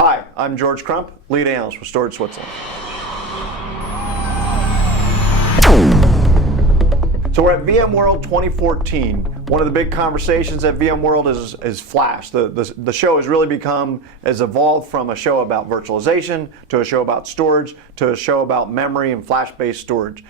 Hi, I'm George Crump, lead analyst with Storage Switzerland. So we're at VMworld 2014. One of the big conversations at VMworld is Flash. The show has evolved from a show about virtualization to a show about storage to a show about memory and flash-based storage.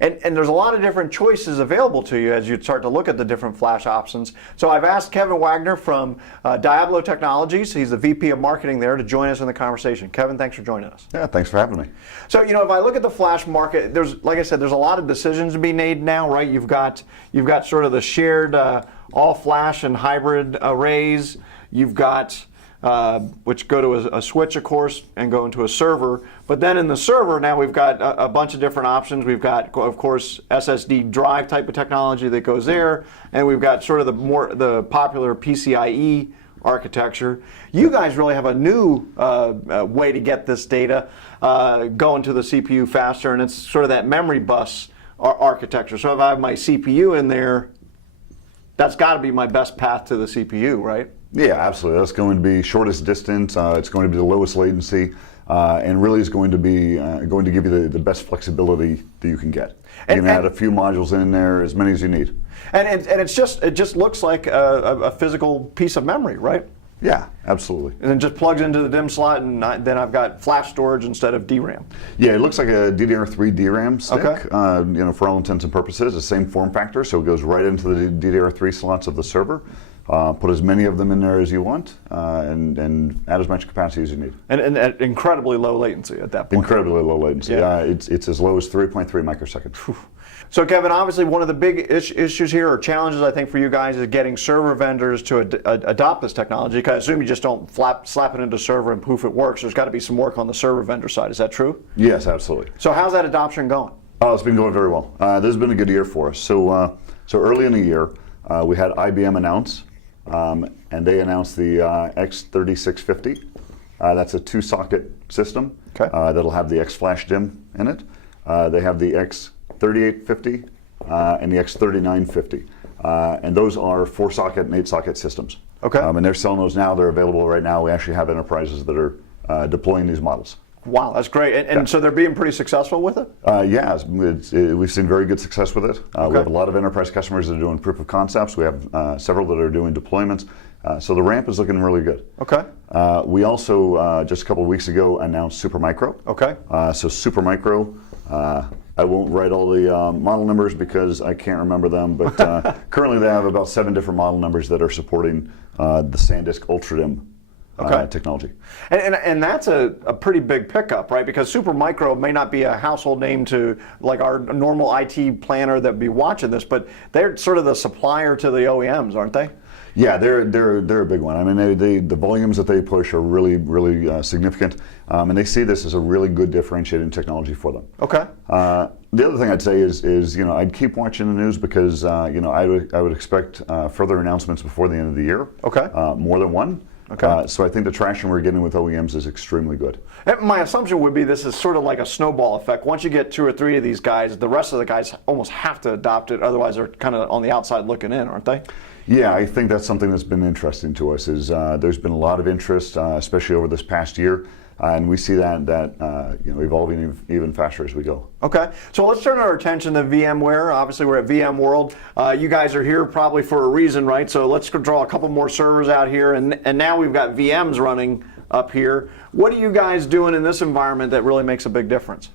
And there's a lot of different choices available to you as you start to look at the different flash options. So I've asked Kevin Wagner from Diablo Technologies, he's the VP of Marketing there, to join us in the conversation. Kevin, thanks for joining us. Yeah, thanks for having me. So, if I look at the flash market, like I said, there's a lot of decisions to be made now, right? You've got sort of the shared all flash and hybrid arrays. You've got which go to a switch, of course, and go into a server. But then in the server, now we've got a bunch of different options. We've got, of course, SSD drive type of technology that goes there, and we've got sort of the popular PCIe architecture. You guys really have a new way to get this data going to the CPU faster, and it's sort of that memory bus architecture. So if I have my CPU in there, that's got to be my best path to the CPU, right? Yeah, absolutely. That's going to be shortest distance. It's going to be the lowest latency, and really is going to be going to give you the best flexibility that you can get. You can add a few modules in there, as many as you need. And it just looks like a physical piece of memory, right? Yeah, absolutely. And then just plugs into the DIMM slot, and then I've got flash storage instead of DRAM. Yeah, it looks like a DDR3 DRAM stick. Okay. For all intents and purposes, the same form factor, so it goes right into the DDR3 slots of the server. Put as many of them in there as you want, and add as much capacity as you need. And at incredibly low latency at that point. Incredibly low latency. Yeah. It's as low as 3.3 microseconds. Whew. So Kevin, obviously one of the big issues here, or challenges I think for you guys, is getting server vendors to adopt this technology. Because I assume you just don't slap it into server and poof, it works. There's got to be some work on the server vendor side. Is that true? Yes, absolutely. So how's that adoption going? Oh, it's been going very well. This has been a good year for us. So early in the year, we had IBM announce, and they announced the X3650. That's a 2-socket system. Okay. That'll have the X-Flash DIMM in it. They have the X3850 and the X3950. And those are 4-socket and 8-socket systems. Okay. And they're selling those now. They're available right now. We actually have enterprises that are deploying these models. Wow, that's great. And so they're being pretty successful with it? Yeah, we've seen very good success with it. Okay. We have a lot of enterprise customers that are doing proof of concepts. We have several that are doing deployments. So the ramp is looking really good. Okay. We also, just a couple of weeks ago, announced Supermicro. Okay. So Supermicro, I won't write all the model numbers because I can't remember them, but currently they have about 7 different model numbers that are supporting the SanDisk UltraDIMM technology. And that's a pretty big pickup, right? Because Supermicro may not be a household name to like our normal IT planner that would be watching this, but they're sort of the supplier to the OEMs, aren't they? Yeah, they're a big one. I mean, the volumes that they push are really significant, and they see this as a really good differentiating technology for them. Okay. The other thing I'd say is I'd keep watching the news because I would expect further announcements before the end of the year. Okay. More than one. Okay. So I think the traction we're getting with OEMs is extremely good. And my assumption would be this is sort of like a snowball effect. Once you get 2 or 3 of these guys, the rest of the guys almost have to adopt it. Otherwise, they're kind of on the outside looking in, aren't they? Yeah, I think that's something that's been interesting to us. Is there's been a lot of interest, especially over this past year, and we see that evolving even faster as we go. Okay, so let's turn our attention to VMware. Obviously, we're at VMworld. You guys are here probably for a reason, right? So let's draw a couple more servers out here, and now we've got VMs running up here. What are you guys doing in this environment that really makes a big difference?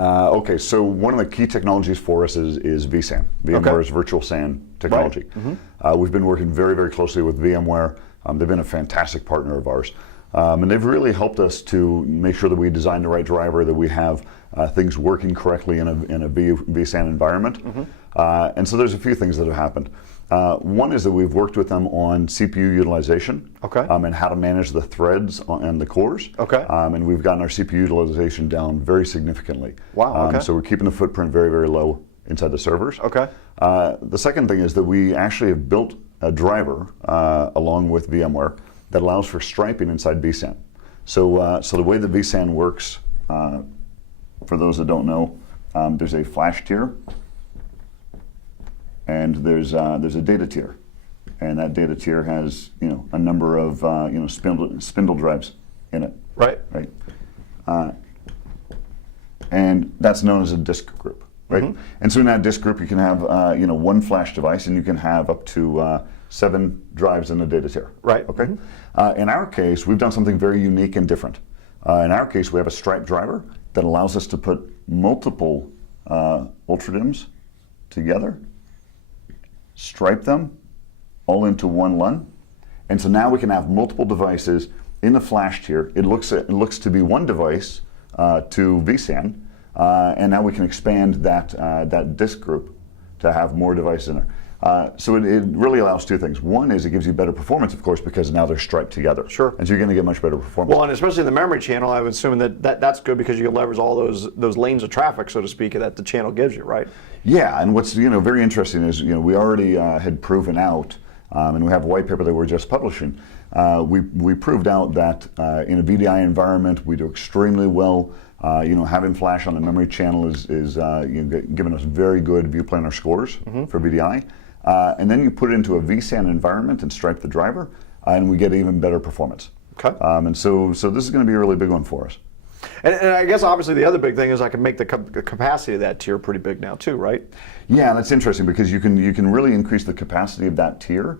Okay, so one of the key technologies for us is vSAN, VMware's virtual SAN technology. Right. Mm-hmm. We've been working very closely with VMware. They've been a fantastic partner of ours. And they've really helped us to make sure that we design the right driver, that we have things working correctly in a vSAN environment. Mm-hmm. And so there's a few things that have happened. One is that we've worked with them on CPU utilization. Okay. And how to manage the threads and the cores. Okay. And we've gotten our CPU utilization down very significantly. Wow, okay. So we're keeping the footprint very low inside the servers. Okay. The second thing is that we actually have built a driver along with VMware that allows for striping inside vSAN. So the way that vSAN works, for those that don't know, there's a flash tier, and there's a data tier, and that data tier has a number of spindle drives in it. Right. Right. And that's known as a disk group. Right. Mm-hmm. And so in that disk group, you can have one flash device, and you can have up to 7 drives in a data tier. Right. Okay. In our case, we've done something very unique and different. In our case, we have a stripe driver that allows us to put multiple UltraDIMMs together, stripe them all into one LUN, and so now we can have multiple devices in the flash tier. It looks to be one device to vSAN, and now we can expand that disk group to have more devices in there. So it really allows 2 things. One is it gives you better performance, of course, because now they're striped together. Sure. And so you're going to get much better performance. Well, and especially in the memory channel, I would assume that's good because you can leverage all those lanes of traffic, so to speak, that the channel gives you, right? Yeah, and what's very interesting is we already had proven out, and we have a white paper that we're just publishing. We proved out that in a VDI environment we do extremely well. Having flash on the memory channel is giving us very good view planar scores for VDI. And then you put it into a vSAN environment and stripe the driver, and we get even better performance. Okay. And so this is going to be a really big one for us. And I guess obviously the other big thing is I can make the capacity of that tier pretty big now too, right? Yeah, that's interesting because you can really increase the capacity of that tier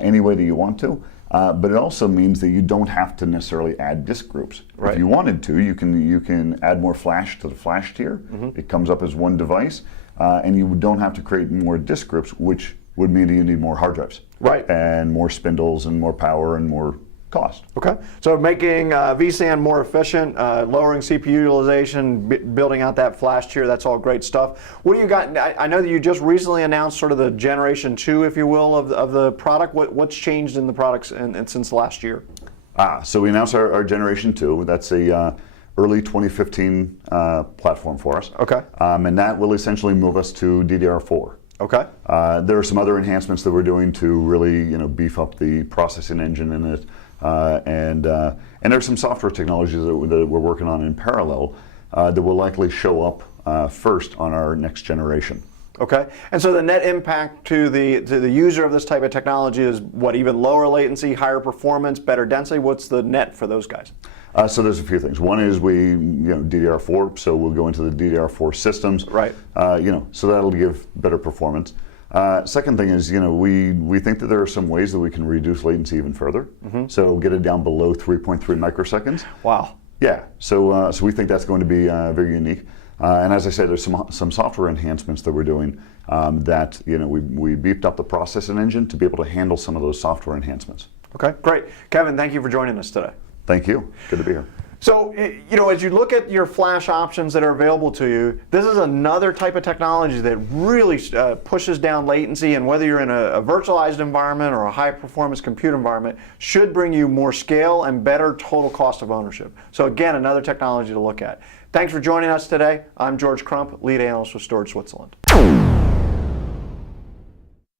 any way that you want to. But it also means that you don't have to necessarily add disk groups. Right. If you wanted to, you can add more flash to the flash tier. It comes up as one device, and you don't have to create more disk groups, which would mean that you need more hard drives. Right. And more spindles and more power and more cost. Okay. So making vSAN more efficient, lowering CPU utilization, building out that flash tier, that's all great stuff. What do you got? I know that you just recently announced sort of the generation 2, if you will, of the product. What's changed in the products and since last year? So we announced our generation 2. That's a early 2015 platform for us. Okay. And that will essentially move us to DDR4. Okay. There are some other enhancements that we're doing to really beef up the processing engine in it. And there's some software technologies that we're working on in parallel that will likely show up first on our next generation. Okay, and so the net impact to the user of this type of technology is what? Even lower latency, higher performance, better density. What's the net for those guys? So there's a few things. One is DDR4, so we'll go into the DDR4 systems. Right. So that'll give better performance. Second thing is, we think that there are some ways that we can reduce latency even further. So get it down below 3.3 microseconds. Wow. Yeah. So we think that's going to be very unique. And as I said, there's some software enhancements that we're doing that we beefed up the processing engine to be able to handle some of those software enhancements. Okay, great. Kevin, thank you for joining us today. Thank you. Good to be here. So, as you look at your flash options that are available to you, this is another type of technology that really pushes down latency, and whether you're in a virtualized environment or a high-performance compute environment, should bring you more scale and better total cost of ownership. So again, another technology to look at. Thanks for joining us today. I'm George Crump, lead analyst with Storage Switzerland.